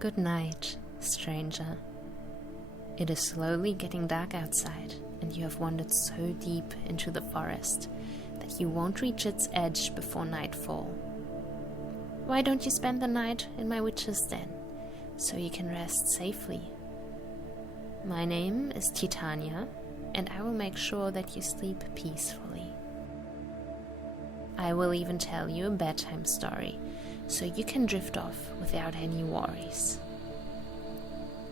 Good night, stranger. It is slowly getting dark outside, and you have wandered so deep into the forest that you won't reach its edge before nightfall. Why don't you spend the night in my witch's den, so you can rest safely? My name is Titania, and I will make sure that you sleep peacefully. I will even tell you a bedtime story, so you can drift off without any worries.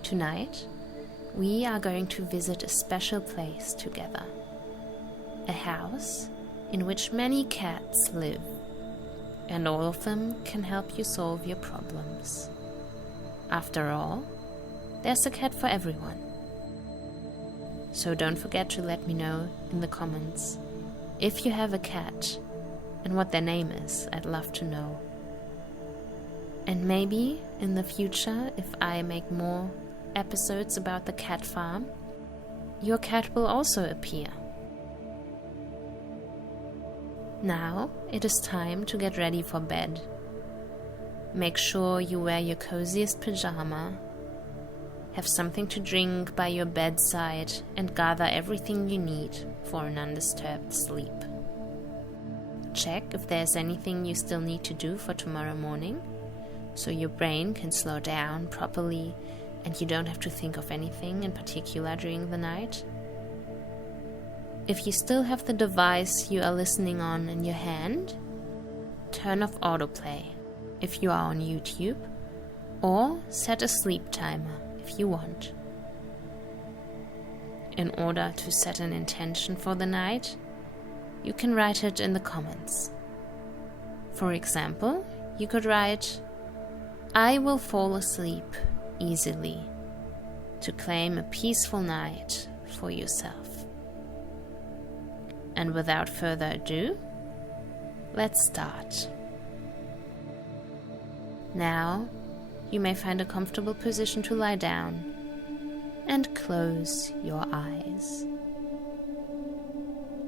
Tonight, we are going to visit a special place together. A house in which many cats live, and all of them can help you solve your problems. After all, there's a cat for everyone. So don't forget to let me know in the comments if you have a cat and what their name is. I'd love to know. And maybe in the future, if I make more episodes about the cat farm, your cat will also appear. Now it is time to get ready for bed. Make sure you wear your coziest pajama, have something to drink by your bedside, and gather everything you need for an undisturbed sleep. Check if there's anything you still need to do for tomorrow morning, so your brain can slow down properly and you don't have to think of anything in particular during the night. If you still have the device you are listening on in your hand, turn off autoplay if you are on YouTube, or set a sleep timer if you want. In order to set an intention for the night, you can write it in the comments. For example, you could write, "I will fall asleep easily," to claim a peaceful night for yourself. And without further ado, let's start. Now, you may find a comfortable position to lie down and close your eyes.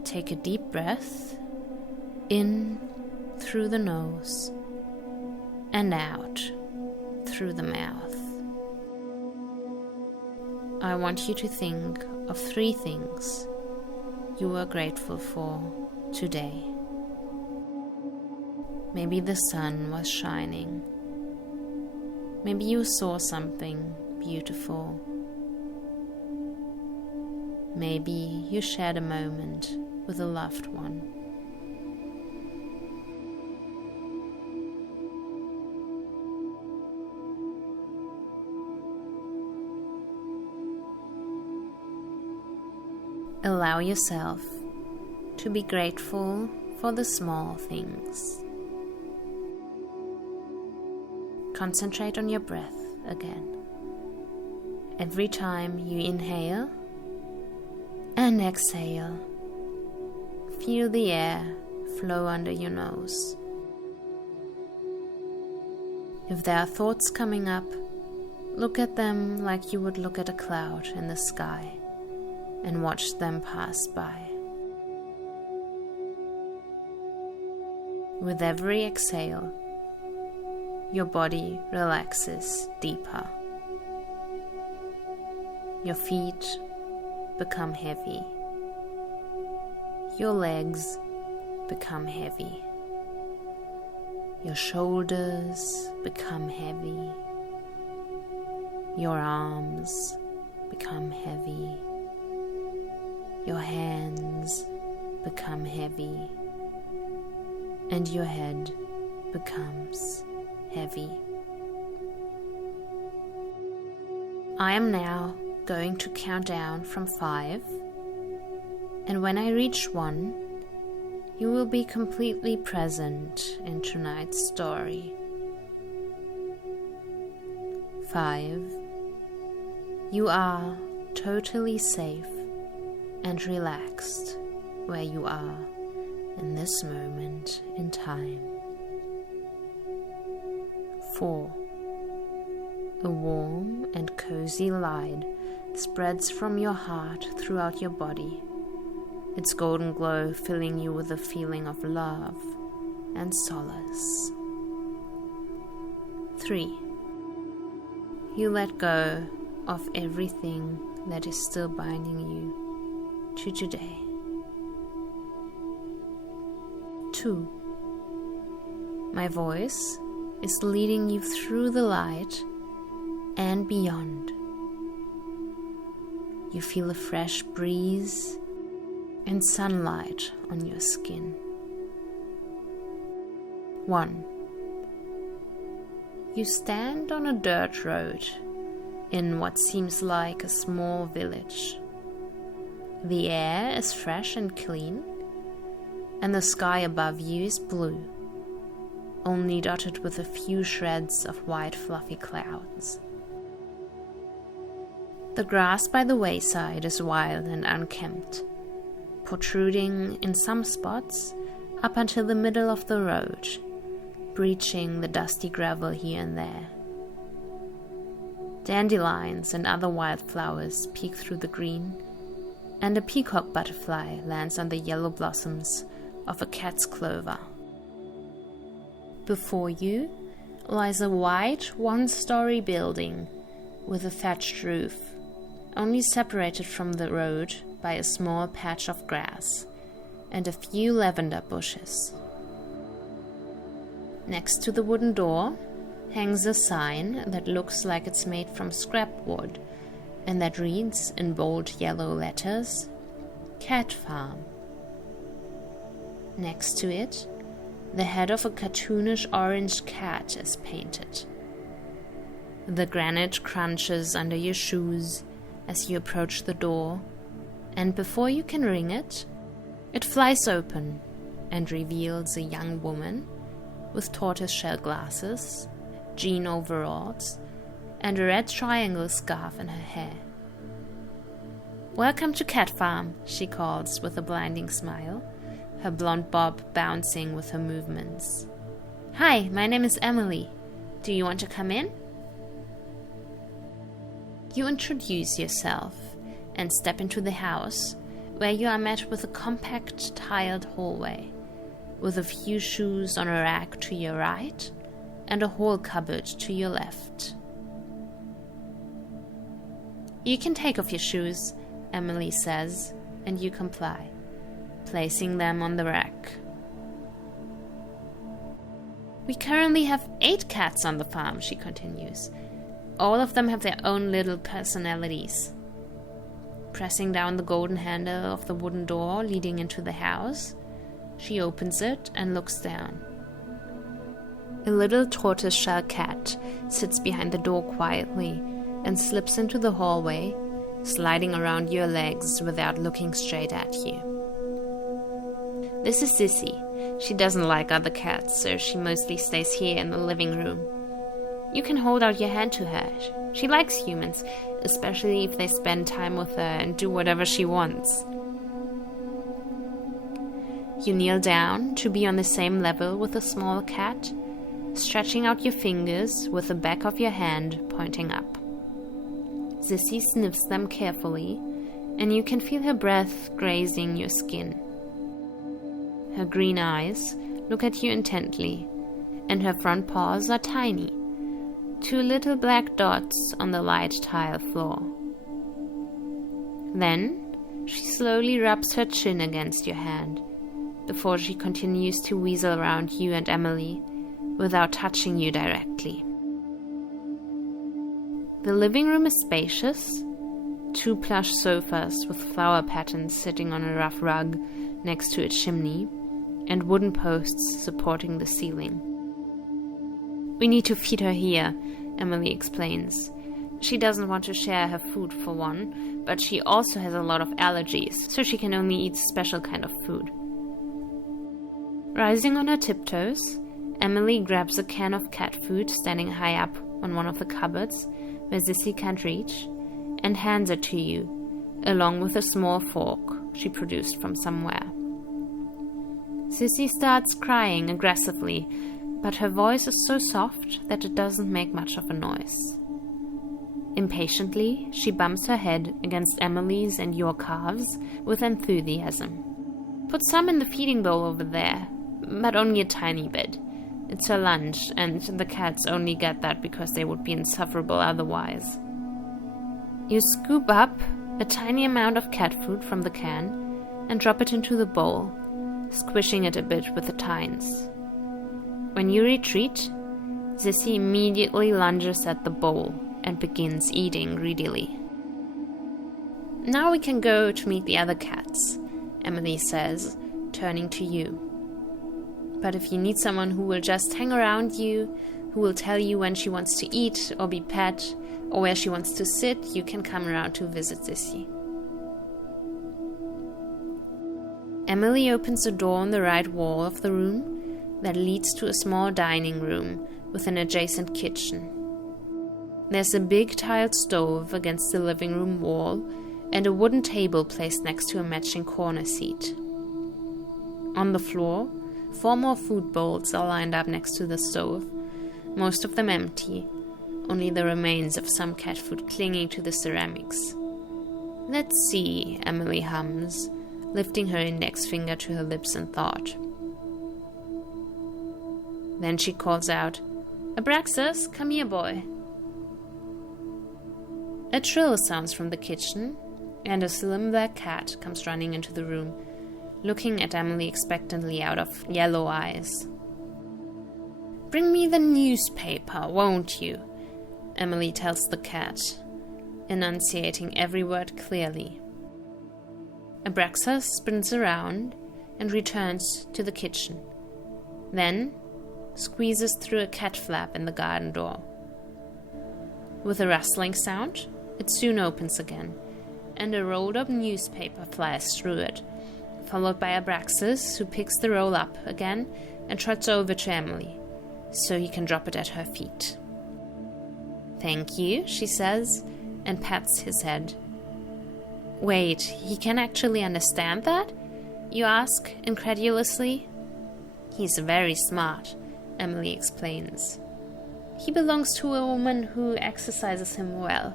Take a deep breath in through the nose and out through the mouth. I want you to think of 3 things you are grateful for today. Maybe the sun was shining. Maybe you saw something beautiful. Maybe you shared a moment with a loved one. Allow yourself to be grateful for the small things. Concentrate on your breath again. Every time you inhale and exhale, feel the air flow under your nose. If there are thoughts coming up, look at them like you would look at a cloud in the sky and watch them pass by. With every exhale, your body relaxes deeper. Your feet become heavy. Your legs become heavy. Your shoulders become heavy. Your arms become heavy. Your hands become heavy. And your head becomes heavy. I am now going to count down from 5, and when I reach 1, you will be completely present in tonight's story. 5. You are totally safe and relaxed where you are in this moment in time. 4. A warm and cozy light spreads from your heart throughout your body, its golden glow filling you with a feeling of love and solace. 3. you let go of everything that is still binding you to today. 2. My voice is leading you through the light and beyond. You feel a fresh breeze and sunlight on your skin. 1. You stand on a dirt road in what seems like a small village. The air is fresh and clean, and the sky above you is blue, only dotted with a few shreds of white fluffy clouds. The grass by the wayside is wild and unkempt, protruding in some spots up until the middle of the road, breaching the dusty gravel here and there. Dandelions and other wildflowers peek through the green, and a peacock butterfly lands on the yellow blossoms of a cat's clover. Before you lies a white one-story building with a thatched roof, only separated from the road by a small patch of grass and a few lavender bushes. Next to the wooden door hangs a sign that looks like it's made from scrap wood and that reads in bold yellow letters, Cat Farm. Next to it, the head of a cartoonish orange cat is painted. The granite crunches under your shoes as you approach the door, and before you can ring it, it flies open and reveals a young woman with tortoiseshell glasses, jean overalls, and a red triangle scarf in her hair. "Welcome to Cat Farm," she calls with a blinding smile, her blonde bob bouncing with her movements. "Hi, my name is Emily. Do you want to come in?" You introduce yourself and step into the house, where you are met with a compact tiled hallway, with a few shoes on a rack to your right and a hall cupboard to your left. "You can take off your shoes," Emily says, and you comply, placing them on the rack. "We currently have 8 cats on the farm," she continues. "All of them have their own little personalities." Pressing down the golden handle of the wooden door leading into the house, she opens it and looks down. A little tortoiseshell cat sits behind the door quietly and slips into the hallway, sliding around your legs without looking straight at you. "This is Sissy. She doesn't like other cats, so she mostly stays here in the living room. You can hold out your hand to her. She likes humans, especially if they spend time with her and do whatever she wants." You kneel down to be on the same level with the small cat, stretching out your fingers with the back of your hand pointing up. Sissy sniffs them carefully, and you can feel her breath grazing your skin. Her green eyes look at you intently, and her front paws are tiny, 2 little black dots on the light tile floor. Then she slowly rubs her chin against your hand, before she continues to weasel around you and Emily without touching you directly. The living room is spacious, 2 plush sofas with flower patterns sitting on a rough rug next to a chimney, and wooden posts supporting the ceiling. "We need to feed her here," Emily explains. "She doesn't want to share her food for one, but she also has a lot of allergies, so she can only eat special kind of food." Rising on her tiptoes, Emily grabs a can of cat food standing high up on one of the cupboards where Sissy can't reach, and hands it to you, along with a small fork she produced from somewhere. Sissy starts crying aggressively, but her voice is so soft that it doesn't make much of a noise. Impatiently, she bumps her head against Emily's and your calves with enthusiasm. "Put some in the feeding bowl over there, but only a tiny bit. It's her lunch, and the cats only get that because they would be insufferable otherwise. You scoop up a tiny amount of cat food from the can and drop it into the bowl, squishing it a bit with the tines. When you retreat, Sissy immediately lunges at the bowl and begins eating greedily. "Now we can go to meet the other cats," Emily says, turning to you. "But if you need someone who will just hang around you, who will tell you when she wants to eat or be pet, or where she wants to sit, you can come around to visit Sissy." Emily opens the door on the right wall of the room that leads to a small dining room with an adjacent kitchen. There's a big tiled stove against the living room wall and a wooden table placed next to a matching corner seat. On the floor, 4 more food bowls are lined up next to the stove, most of them empty, only the remains of some cat food clinging to the ceramics. "Let's see," Emily hums, lifting her index finger to her lips in thought. Then she calls out, "Abraxas, come here, boy." A trill sounds from the kitchen, and a slim black cat comes running into the room, looking at Emily expectantly out of yellow eyes. "Bring me the newspaper, won't you?" Emily tells the cat, enunciating every word clearly. Abraxas spins around and returns to the kitchen, then squeezes through a cat flap in the garden door. With a rustling sound, it soon opens again, and a rolled-up newspaper flies through it, followed by Abraxas, who picks the roll up again and trots over to Emily, so he can drop it at her feet. "Thank you," she says, and pats his head. "Wait, he can actually understand that?" you ask incredulously. "He's very smart," Emily explains. "He belongs to a woman who exercises him well.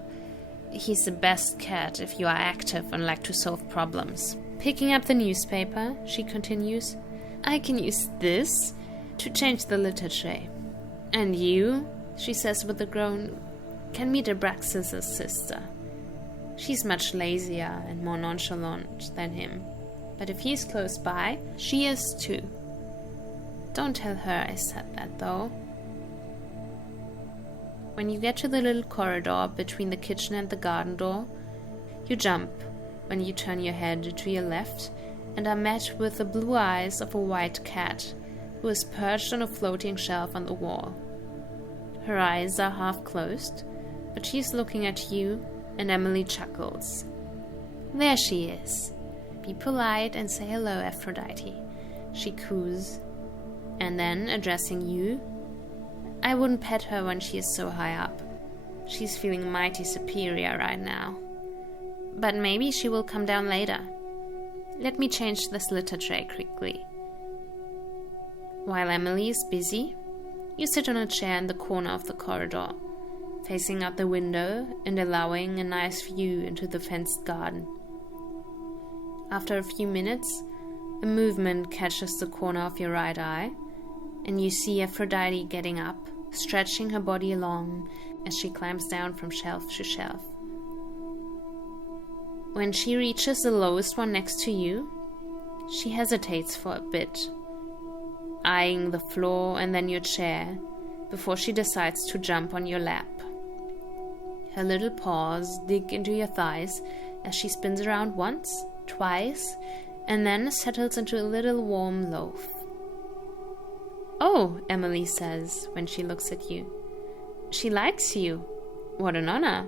He's the best cat if you are active and like to solve problems." Picking up the newspaper, she continues, "I can use this to change the litter tray. And you," she says with a groan, "can meet Abraxas' sister. She's much lazier and more nonchalant than him, but if he's close by, she is too. Don't tell her I said that, though." When you get to the little corridor between the kitchen and the garden door, you jump when you turn your head to your left and are met with the blue eyes of a white cat who is perched on a floating shelf on the wall. Her eyes are half closed, but she's looking at you, and Emily chuckles. "There she is. Be polite and say hello, Aphrodite," she coos, and then, addressing you, "I wouldn't pet her when she is so high up. She's feeling mighty superior right now. But maybe she will come down later. Let me change this litter tray quickly." While Emily is busy, you sit on a chair in the corner of the corridor, facing out the window and allowing a nice view into the fenced garden. After a few minutes, a movement catches the corner of your right eye, and you see Aphrodite getting up, stretching her body along as she climbs down from shelf to shelf. When she reaches the lowest one next to you, she hesitates for a bit, eyeing the floor and then your chair, before she decides to jump on your lap. Her little paws dig into your thighs as she spins around once, twice, and then settles into a little warm loaf. "Oh," Emily says when she looks at you. "She likes you. What an honor.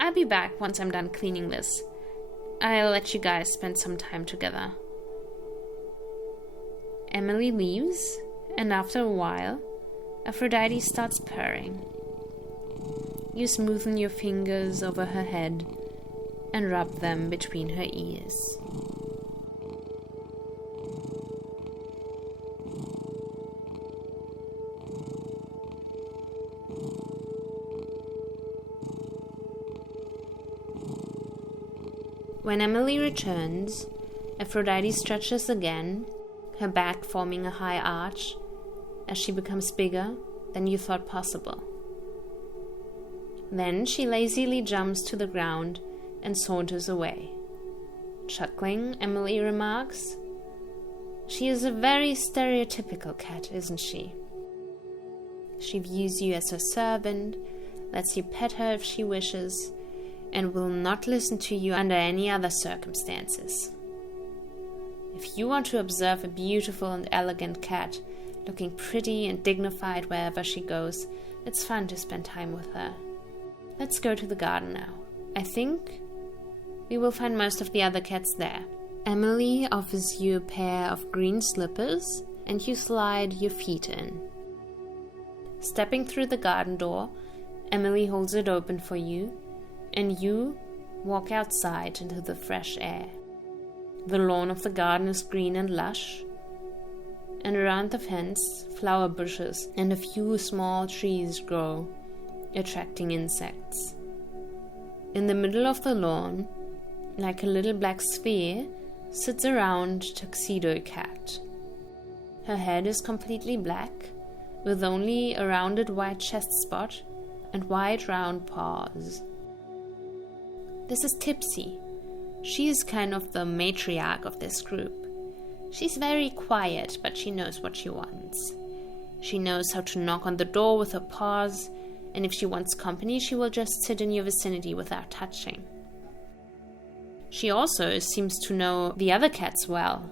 I'll be back once I'm done cleaning this. I'll let you guys spend some time together." Emily leaves, and after a while, Aphrodite starts purring. You smoothen your fingers over her head and rub them between her ears. When Emily returns, Aphrodite stretches again, her back forming a high arch, as she becomes bigger than you thought possible. Then she lazily jumps to the ground and saunters away. Chuckling, Emily remarks, "She is a very stereotypical cat, isn't she? She views you as her servant, lets you pet her if she wishes, and will not listen to you under any other circumstances. If you want to observe a beautiful and elegant cat, looking pretty and dignified wherever she goes, it's fun to spend time with her. Let's go to the garden now. I think we will find most of the other cats there." Emily offers you a pair of green slippers and you slide your feet in. Stepping through the garden door, Emily holds it open for you and you walk outside into the fresh air. The lawn of the garden is green and lush, and around the fence, flower bushes and a few small trees grow, attracting insects. In the middle of the lawn, like a little black sphere, sits a round tuxedo cat. Her head is completely black, with only a rounded white chest spot and wide round paws. This is Tipsy. She is kind of the matriarch of this group. She's very quiet, but she knows what she wants. She knows how to knock on the door with her paws, and if she wants company, she will just sit in your vicinity without touching. She also seems to know the other cats well.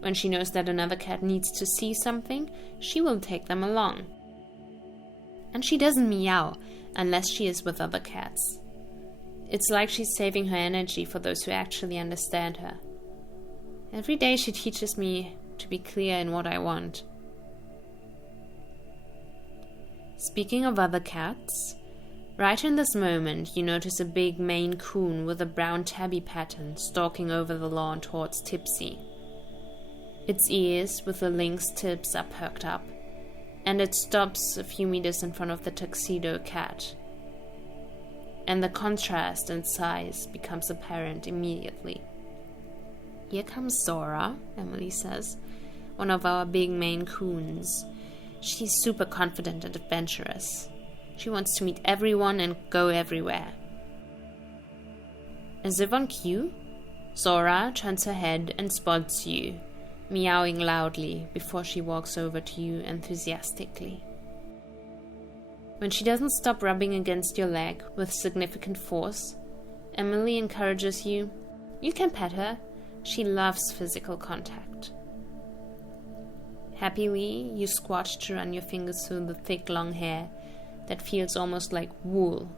When she knows that another cat needs to see something, she will take them along. And she doesn't meow unless she is with other cats. It's like she's saving her energy for those who actually understand her. Every day she teaches me to be clear in what I want. Speaking of other cats, right in this moment you notice a big Maine Coon with a brown tabby pattern stalking over the lawn towards Tipsy. Its ears with the lynx tips are perked up, and it stops a few meters in front of the tuxedo cat. And the contrast in size becomes apparent immediately. "Here comes Zora," Emily says, "one of our big Maine Coons. She's super confident and adventurous. She wants to meet everyone and go everywhere." As if on cue, Zora turns her head and spots you, meowing loudly before she walks over to you enthusiastically. When she doesn't stop rubbing against your leg with significant force, Emily encourages you. You can pet her. She loves physical contact. Happily, you squat to run your fingers through the thick long hair that feels almost like wool.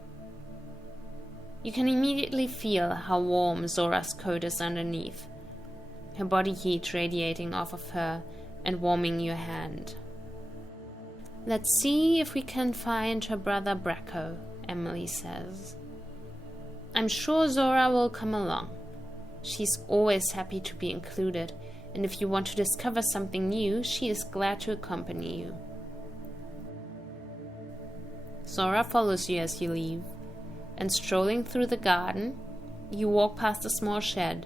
You can immediately feel how warm Zora's coat is underneath, her body heat radiating off of her and warming your hand. "Let's see if we can find her brother Bracco," Emily says. "I'm sure Zora will come along. She's always happy to be included, and if you want to discover something new, she is glad to accompany you." Zora follows you as you leave, and strolling through the garden, you walk past a small shed,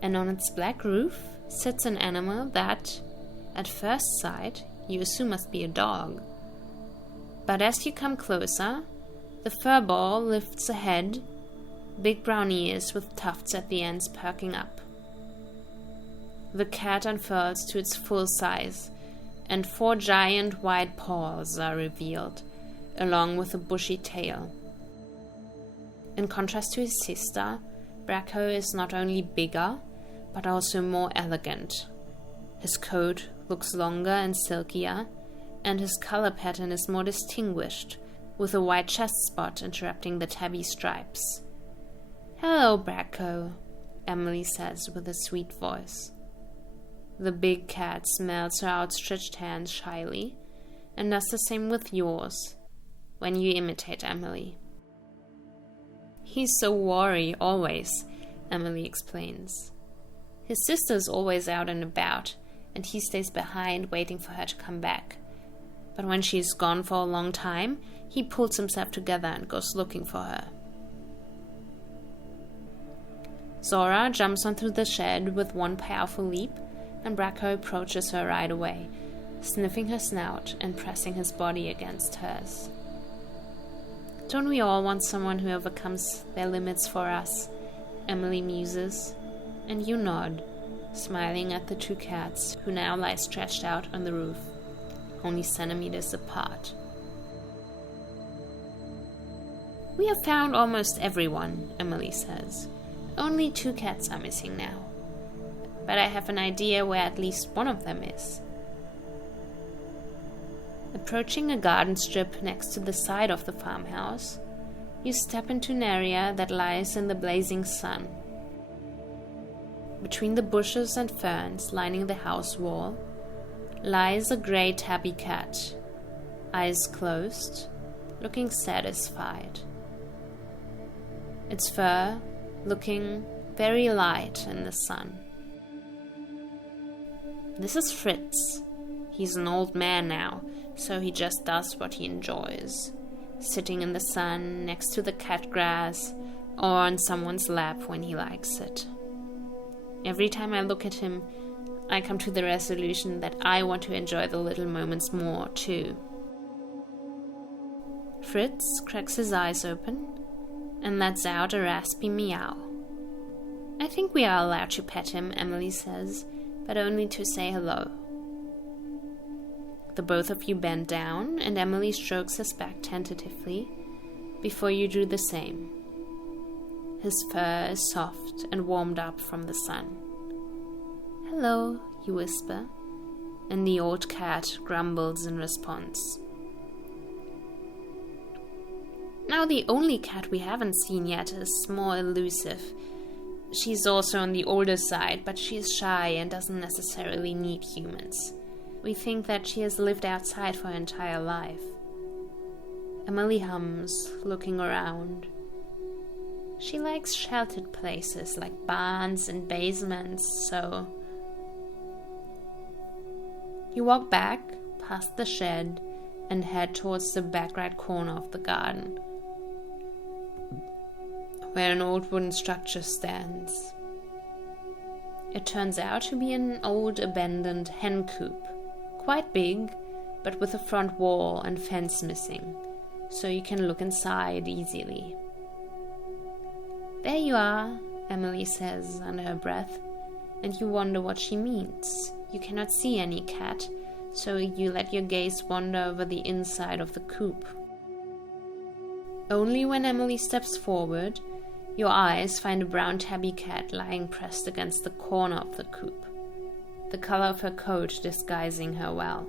and on its black roof sits an animal that, at first sight, you assume must be a dog. But as you come closer, the fur ball lifts a head, big brown ears with tufts at the ends perking up. The cat unfurls to its full size, and 4 giant white paws are revealed, along with a bushy tail. In contrast to his sister, Bracco is not only bigger, but also more elegant. His coat looks longer and silkier, and his color pattern is more distinguished, with a white chest spot interrupting the tabby stripes. "Hello, Bracco," Emily says with a sweet voice. The big cat smells her outstretched hand shyly, and does the same with yours, when you imitate Emily. "He's so wary always," Emily explains. "His sister's always out and about, and he stays behind waiting for her to come back. But when she's gone for a long time, he pulls himself together and goes looking for her." Zora jumps onto the shed with one powerful leap, and Bracco approaches her right away, sniffing her snout and pressing his body against hers. Don't we all want someone who overcomes their limits for us? Emily muses, and you nod, smiling at the two cats who now lie stretched out on the roof, only centimeters apart. We have found almost everyone, Emily says. Only 2 cats are missing now. But I have an idea where at least one of them is. Approaching a garden strip next to the side of the farmhouse, you step into an area that lies in the blazing sun. Between the bushes and ferns lining the house wall lies a grey tabby cat, eyes closed, looking satisfied. Its fur looking very light in the sun. This is Fritz. He's an old man now, so he just does what he enjoys, sitting in the sun next to the cat grass or on someone's lap when he likes it. Every time I look at him, I come to the resolution that I want to enjoy the little moments more too. Fritz cracks his eyes open and lets out a raspy meow. I think we are allowed to pet him, Emily says, but only to say hello. The both of you bend down, and Emily strokes his back tentatively before you do the same. His fur is soft and warmed up from the sun. Hello, you whisper, and the old cat grumbles in response. Now the only cat we haven't seen yet is more elusive. She's also on the older side, but she is shy and doesn't necessarily need humans. We think that she has lived outside for her entire life. Emily hums, looking around. She likes sheltered places like barns and basements, so... You walk back, past the shed, and head towards the back right corner of the garden, where an old wooden structure stands. It turns out to be an old abandoned hen coop, quite big, but with a front wall and fence missing, so you can look inside easily. There you are, Emily says under her breath, and you wonder what she means. You cannot see any cat, so you let your gaze wander over the inside of the coop. Only when Emily steps forward, your eyes find a brown tabby cat lying pressed against the corner of the coop, the color of her coat disguising her well.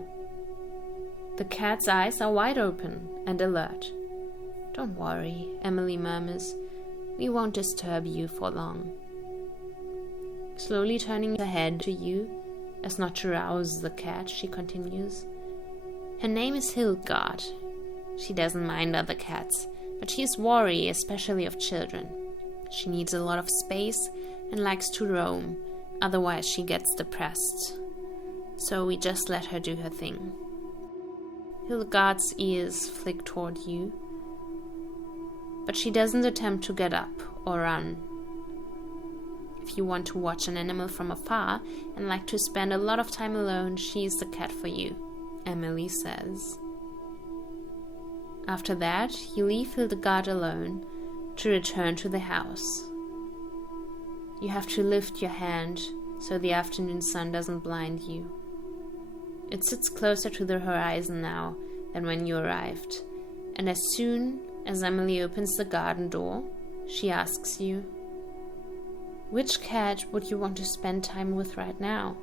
The cat's eyes are wide open and alert. Don't worry, Emily murmurs. We won't disturb you for long. Slowly turning her head to you, as not to rouse the cat, she continues. Her name is Hildegard. She doesn't mind other cats, but she is wary, especially of children. She needs a lot of space and likes to roam, otherwise she gets depressed. So we just let her do her thing. Hildegard's ears flick toward you, but she doesn't attempt to get up or run. If you want to watch an animal from afar and like to spend a lot of time alone, she's the cat for you, Emily says. After that, you leave Hildegard alone to return to the house. You have to lift your hand so the afternoon sun doesn't blind you. It sits closer to the horizon now than when you arrived, and as soon as Emily opens the garden door, she asks you, which cat would you want to spend time with right now?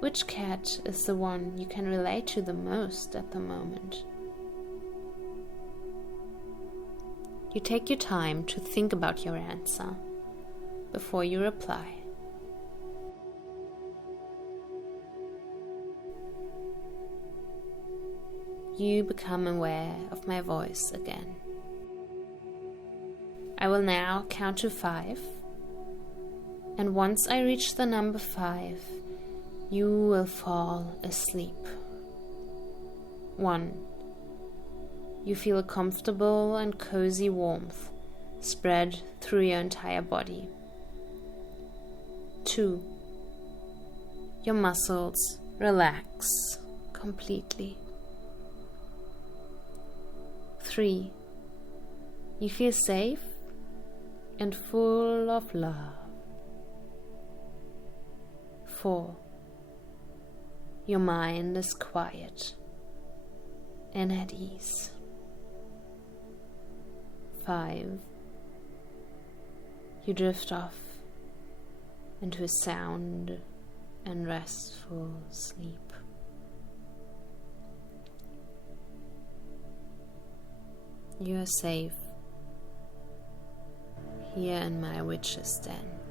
Which cat is the one you can relate to the most at the moment? You take your time to think about your answer before you reply. You become aware of my voice again. I will now count to 5, and once I reach the number 5, you will fall asleep. 1. You feel a comfortable and cozy warmth spread through your entire body. 2. Your muscles relax. completely. 3. You feel safe and full of love. 4. Your mind is quiet and at ease. 5. You drift off into a sound and restful sleep. You are safe here in my witch's den.